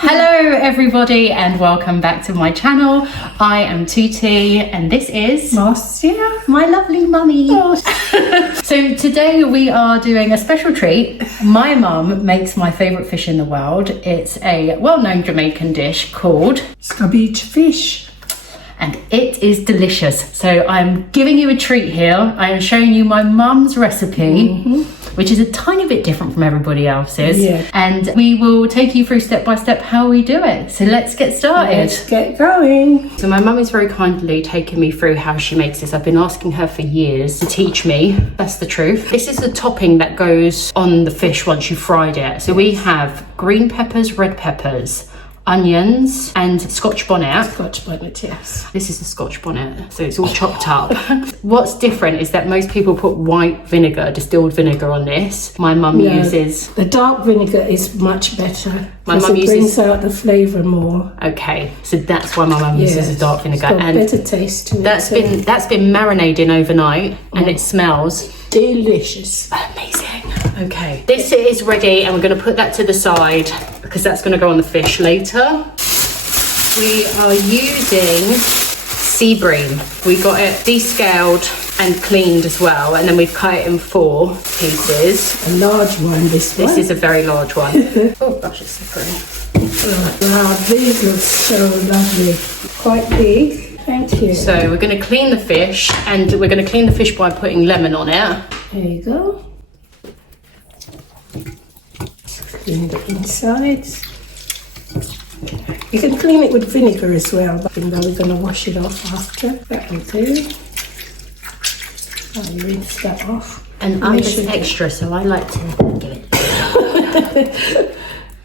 Hello everybody and welcome back to my channel. I am Tuti and this is Marcia, my lovely mummy. Oh. So today we are doing a special treat. My mum makes my favourite fish in the world. It's a well-known Jamaican dish called Escovitch fish. and it is delicious. So I'm giving you a treat here. I am showing you my mum's recipe, which is a tiny bit different from everybody else's. Yeah. And we will take you through step by step how we do it. So let's get started. Let's get going. So my mum is very kindly taking me through how she makes this. I've been asking her for years to teach me. That's the truth. This is the topping that goes on the fish once you've fried it. So we have green peppers, red peppers, onions and Scotch bonnet. Scotch bonnet, yes. This is the Scotch bonnet, so it's all chopped up. What's different is that most people put white vinegar, distilled vinegar on this. My mum uses... The dark vinegar is much better. My mum it uses... brings out the flavour more. Okay, so that's why my mum uses a dark vinegar. It's got and better taste to it. that's been marinating overnight and it smells delicious. amazing. Okay, this is ready and we're going to put that to the side because that's going to go on the fish later. We are using sea bream. We got it descaled and cleaned as well, and then we've cut it in 4 pieces. A large one, this one. This is a very large one. Oh gosh, it's slippery. Oh, wow, these look so lovely. Quite big. Thank you. So we're going to clean the fish, and we're going to clean the fish by putting lemon on it. There you go. Clean the insides. You can clean it with vinegar as well, but we're going to wash it off after. That will do. I'll rinse that off. And I'm just extra, so I like to give it.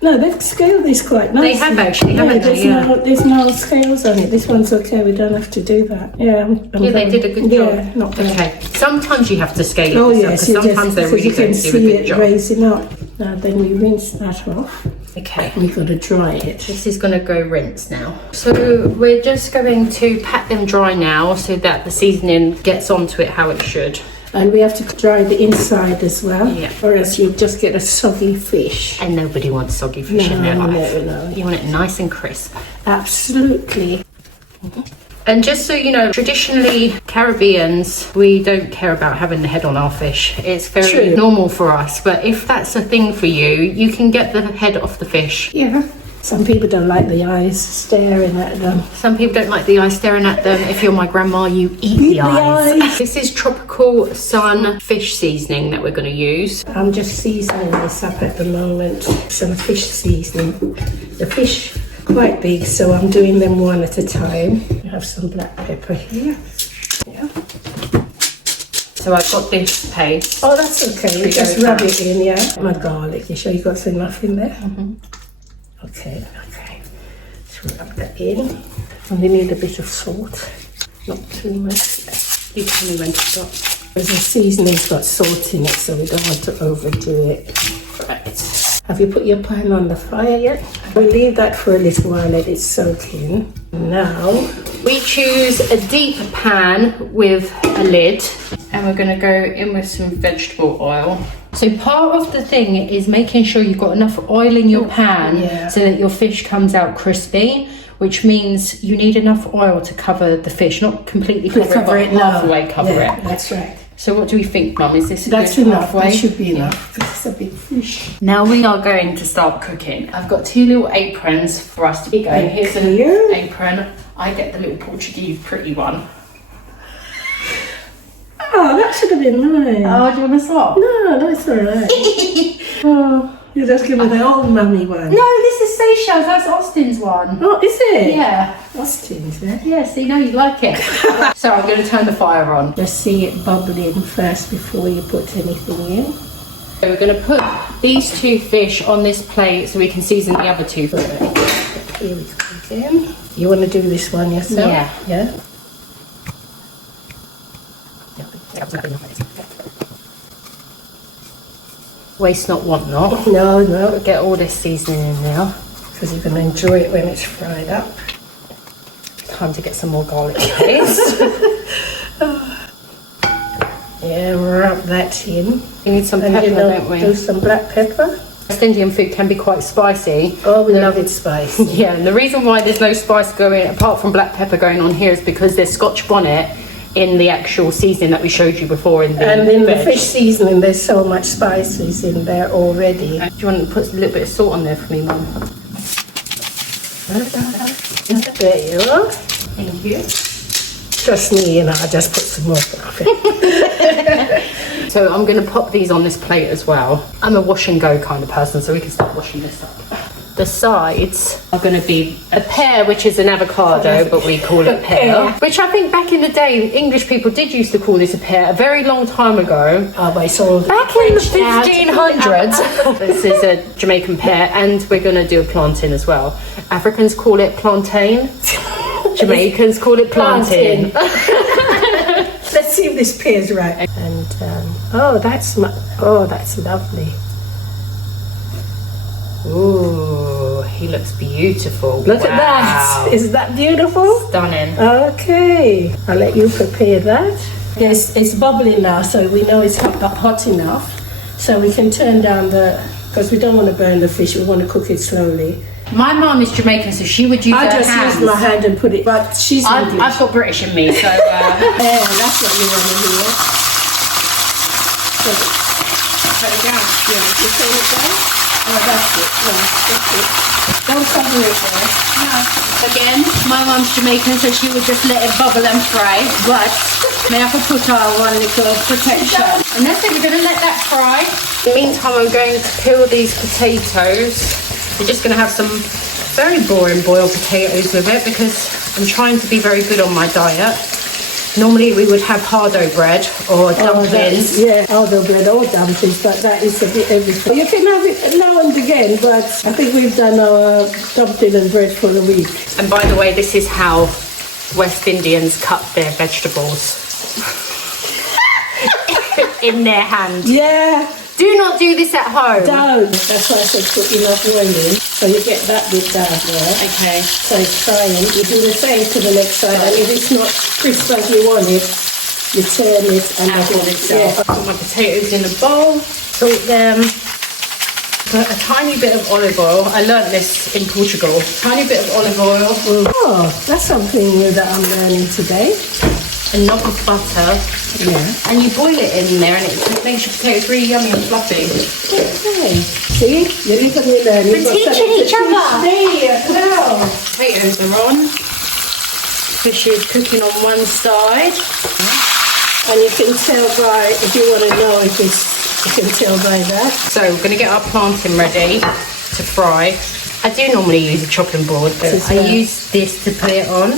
No, they've scaled this quite nicely. They have actually, haven't they? There's no scales on it. This one's okay. We don't have to do that. Yeah, they did a good job. Yeah, not bad. Okay, sometimes you have to scale it. Oh yourself, yes, because sometimes they really don't do a good job. Raising up. Now then we rinse that off. Okay. We've got to dry it. This is going to go rinse now. So we're just going to pat them dry now so that the seasoning gets onto it how it should. And we have to dry the inside as well, Yeah. or else you'll just get a soggy fish. And nobody wants soggy fish in their life. No. You want it nice and crisp. Absolutely. And just so you know, traditionally Caribbeans, we don't care about having the head on our fish. It's very normal for us. But if that's a thing for you, you can get the head off the fish. Yeah. Some people don't like the eyes staring at them. Some people don't like the eyes staring at them. If you're my grandma, you eat the eyes. This is tropical sun fish seasoning that we're going to use. I'm just seasoning this up at the moment. Some fish seasoning. The fish quite big, so I'm doing them one at a time. I have some black pepper here. Yeah. So I've got this paste. Oh, that's okay. Just rub it in, yeah. My garlic. You sure you got enough in there? Okay. So rub that in. And we need a bit of salt. Not too much. You tell me when to stop. Because the seasoning's got salt in it, so we don't want to overdo it. Right. Have you put your pan on the fire yet? We'll leave that for a little while, let it soak in. Now, we choose a deep pan with a lid, and we're going to go in with some vegetable oil. So part of the thing is making sure you've got enough oil in your pan so that your fish comes out crispy, which means you need enough oil to cover the fish, not completely cover it, but halfway cover it. That's right. So what do we think, Mum? Is this That's good enough. halfway? That should be enough. It's a big fish. Now we are going to start cooking. I've got 2 little aprons for us to be going. Here's an apron. I get the little Portuguese pretty one. Oh, that should have been nice. Oh, do you want to swap? No, that's all right. Oh, you just give me the old mummy one. No, this is Seychelles. That's Austin's one. Oh, is it? Yeah. Austin's, yeah? Yeah, see, now you like it. So I'm going to turn the fire on. Just see it bubbling first before you put anything in. So we're going to put these 2 fish on this plate so we can season the other 2 first. Here we go again. You want to do this one yourself? Yeah. Yeah? Waste not, want not. No. Get all this seasoning in now. Because you're going to enjoy it when it's fried up. Time to get some more garlic paste. Yeah, wrap that in. We need some And pepper, don't we? do some black pepper. West Indian food can be quite spicy. Oh, we love it spicy. Yeah, and the reason why there's no spice going, apart from black pepper going on here, is because there's Scotch bonnet in the actual seasoning that we showed you before in the And in the veg. fish seasoning, there's so much spices in there already. Do you want to put a little bit of salt on there for me, Mum? There you are. Thank you. Trust me, you know, I just put some more of it. So I'm going to pop these on this plate as well. I'm a wash and go kind of person, so we can start washing this up. The sides are going to be a pear, which is an avocado, but we call it pear. Which I think back in the day, English people did used to call this a pear a very long time ago. Oh, but it's all Back in the 1500s. This is a Jamaican pear, and we're going to do a plantain as well. Africans call it plantain. Jamaicans call it plantain. Let's see if this pear's right. And oh, that's lovely. Ooh, he looks beautiful. Look at that. Is that beautiful? Stunning. Okay, I'll let you prepare that. Yes, it's bubbling now, so we know it's hot enough. So we can turn down because we don't want to burn the fish, we want to cook it slowly. My mum is Jamaican, so she would use her I just hands. use my hand and put it, but she's English. I've got British in me, so... Yeah, that's what you want to hear. Put it down. Yeah, you turn it down? Oh, that's it. No, that's it. Don't cover it there. No. Again, my mum's Jamaican, so she would just let it bubble and fry, but may I put our one little protection. And that's it, we're going to let that fry. In the meantime, I'm going to peel these potatoes. We're just going to have some very boring boiled potatoes with it because I'm trying to be very good on my diet. Normally we would have hardo bread or dumplings. Hardo bread or dumplings, but that is a bit everything. You can have it now and again, but I think we've done our dumpling and bread for the week. And by the way, this is how West Indians cut their vegetables. In their hand. Yeah. Do not do this at home. Don't. That's why I said put enough oil in. So you get that bit down there. Okay. So it's frying. You do the same to the next side. And if it's not crisp as you want it, you turn it and Out on itself. Put my potatoes in a bowl, salt them. Put a tiny bit of olive oil. I learnt this in Portugal. Tiny bit of olive oil. Oh, that's something new that I'm learning today. A knob of butter. Yeah. And you boil it in there and it makes your potatoes really yummy and fluffy. Okay. See? You live and you learn. We're teaching each other. Me as well. Potatoes are on. Fish is cooking on one side. And you can tell by, if you want to know if it's, you can tell by that. So we're going to get our plantain ready to fry. I do normally use a chopping board, but I use this to put it on.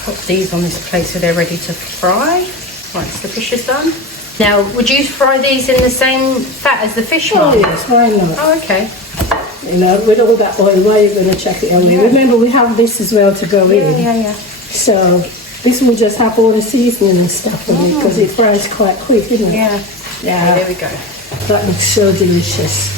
Put these on this plate so they're ready to fry. Right, so the fish is done. Now, would you fry these in the same fat as the fish? Oh yes, why not? Oh, okay. You know, with all that oil, why are you going to chuck it on? Yeah. Remember, we have this as well to go in. Yeah. So this will just have all the seasoning and stuff on it because it fries quite quick, isn't it? Yeah. Yeah. Okay, there we go. That looks so delicious.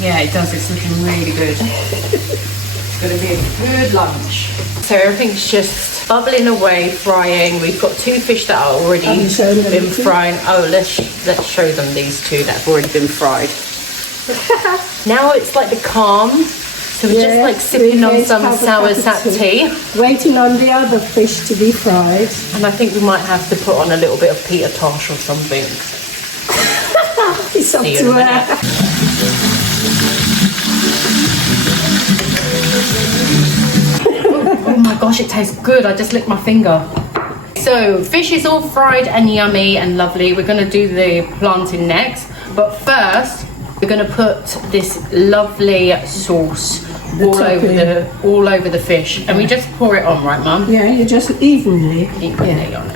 Yeah, it does. It's looking really good. It's going to be a good lunch. So everything's just bubbling away, frying. We've got two fish that are already been frying. Oh, let's show them these two that have already been fried. Now it's like the calm. So we're just like sipping on some sour sap tea. Waiting on the other fish to be fried. And I think we might have to put on a little bit of Peter Tosh or something. It's up See you to in a her. minute. Oh my gosh, it tastes good. I just licked my finger. So fish is all fried and yummy and lovely. We're going to do the plantain next. But first, we're going to put this lovely sauce all over the fish. And we just pour it on, right, Mum? Yeah, you just evenly. On.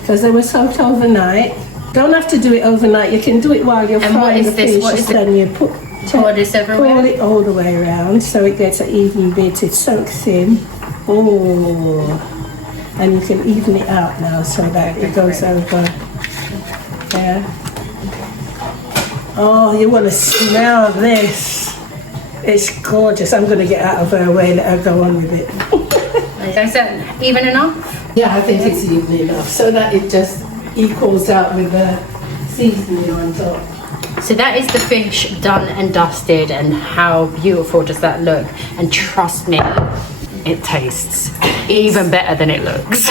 Because they were soaked overnight. Don't have to do it overnight. You can do it while you're frying the fish. What is then you pour this everywhere? Pour it all the way around so it gets an even bit. It soaks in. Oh, and you can even it out now so that it goes over. Yeah. Oh, you want to smell this? It's gorgeous. I'm going to get out of her way and let her go on with it. Is that even enough? Yeah, I think it's even enough so that it just equals out with the seasoning on top. So that is the fish done and dusted, and how beautiful does that look? And trust me, it tastes even better than it looks.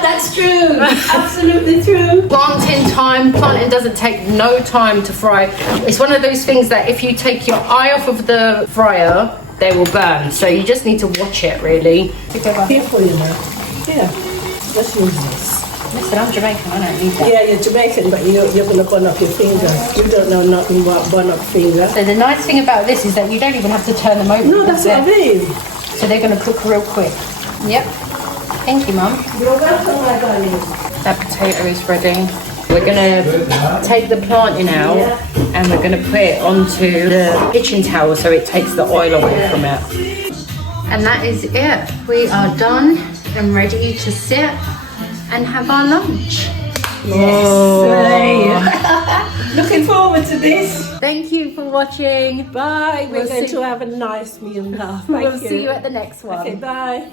That's true. Absolutely true. Planting doesn't take no time to fry. It's one of those things that if you take your eye off of the fryer, they will burn. So you just need to watch it, really. Careful, you know. Yeah. Let's use this. Listen, I'm Jamaican, I don't need that. Yeah, you're Jamaican, but you're going to burn up your finger. You don't know nothing about burn up finger. So the nice thing about this is that you don't even have to turn them over. No, that's what I mean. So they're going to cook real quick. Yep. Thank you, Mum. You're welcome, my darling. That potato is ready. We're going to take the plantain out and we're going to put it onto the kitchen towel so it takes the oil away from it. And that is it. We are done and ready to sit and have our lunch. Yes. Looking forward to this. Thank you for watching. Bye. We're going to have a nice meal now. We'll see you at the next one. Okay, bye.